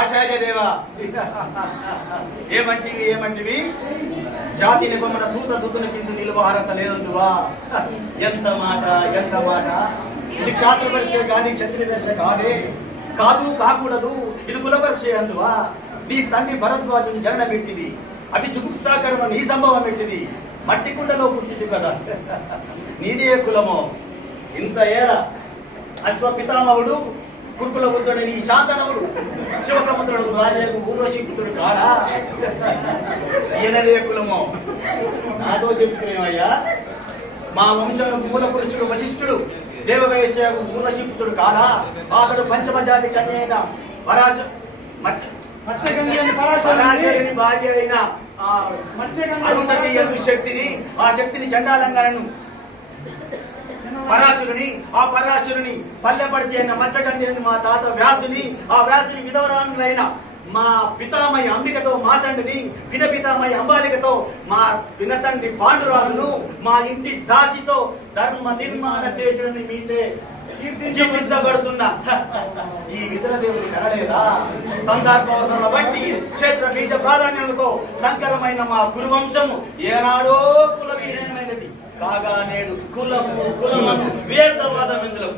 ఆచార్య దేవా ఏమంటివి జాతి నిబమన సూత సుతుని కింద నిలువహారత లేదందువా. ఎంత మాట ఇది క్షాత్ర పరీక్ష కానీ క్షత్రియ వేష కాదు కాకూడదు, ఇది కుల పరీక్ష అందువా. నీ తండ్రి భరద్వాజుని జరణ పెట్టిది, అతి జుగుప్సాకరణ నీ సంభవం పెట్టిది, మట్టి కుండలో పుట్టిది కదా, నీదే కులమో. ఇంత ఏళ అశ్వపితామహుడు కురుకుల బుద్ధుడు నీ శాంతనవుడు శివసముద్రుడు రాజయ్యకు ఊర్వశి పుత్రుడు కాడా, ఈయనదే కులమో. నాతో చెప్తున్నామయ్యా, మా వంశంలో మూల పురుషుడు వశిష్ఠుడు దేవవైశ్యకు ఊర్వశి పుత్రుడు కాడా. అతడు పంచమజాతి కన్యైన పరాశరుని భార్య అయిన అరుంధతి యందు శక్తిని, ఆ శక్తిని చండాలంగాను ఆ పరాశరుని పల్లెపడితే అయిన మచ్చగంధి మా తాత వ్యాసుని, ఆ వ్యాసుని విధవరానులైన మా పితామయ్య అంబికతో మా తండ్రిని, పినపితామయ్య అంబాలికతో మా పినతండ్రి పాండురాజును, మా ఇంటి దాచితో ధర్మ నిర్మాణ తేజుని మీతే కీర్తించబడుతున్న ఈ విదురదేవుని కనలేదా. సందర్భావసరాల బట్టి క్షేత్ర బీజ ప్రాధాన్యములతో సంకరమైన మా గురువంశము ఏనాడో కులవీనమైనది కాగా నేడు కులము వ్యర్థవాదం ఇందులో.